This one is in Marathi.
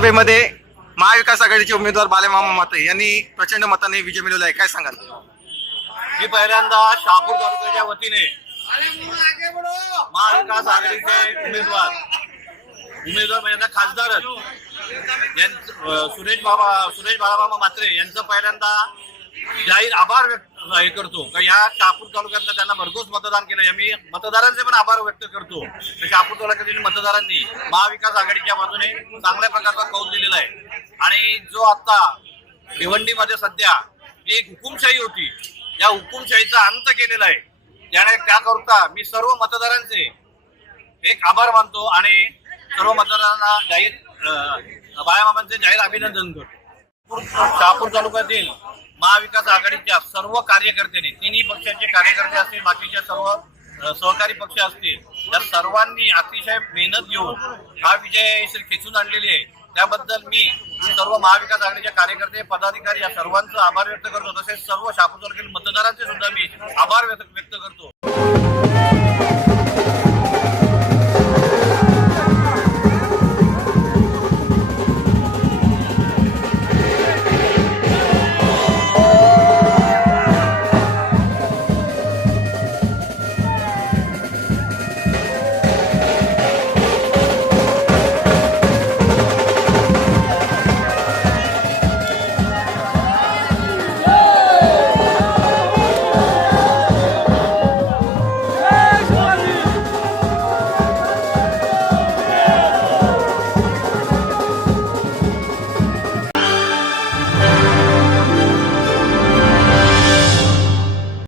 सभेमध्ये महाविकास आघाडीचे उमेदवार बालेमामा माते यांनी प्रचंड मताने विजय मिळवला आहे काय सांगाल? मी पहिल्यांदा शहापूर तालुक्याच्या वतीने महाविकास आघाडीचे उमेदवार उमेदवार म्हणजे खासदार खासदारच सुरेश बाबा सुरेश बाळाबाबा मात्रे यांचं पहिल्यांदा जाहीर आभार व्यक्त हे करतो. का या शहापूर तालुक्यातनं त्यांना भरघोस मतदान केलं. मी मतदारांचे पण आभार व्यक्त करतो. तर शहापूर तालुक्यातील मतदारांनी महाविकास आघाडीच्या बाजूने चांगल्या प्रकारचा कौल दिलेला आहे. आणि जो आता भिवंडीमध्ये सध्या जी एक हुकुमशाही होती या हुकुमशाहीचा अंत केलेला आहे. त्याने त्याकरता मी सर्व मतदारांचे एक आभार मानतो आणि सर्व मतदारांना जाहीर अं, जाहीर अभिनंदन करतो. शहापूर तालुक्यातील महाविकास आघाडीच्या सर्व कार्यकर्त्यांनी तिन्ही पक्षाचे कार्यकर्ते असतील बाकीच्या सर्व सहकारी पक्ष असतील या सर्वांनी अतिशय मेहनत घेऊन हा विजय श्री खेचून आणलेली आहे. त्याबद्दल मी सर्व महाविकास आघाडीचे कार्यकर्ते पदाधिकारी या सर्वांचा आभार व्यक्त करतो. तसेच सर्व शहापूर तालुक्यातील मतदारांचे सुद्धा मी आभार व्यक्त व्यक्त करतो.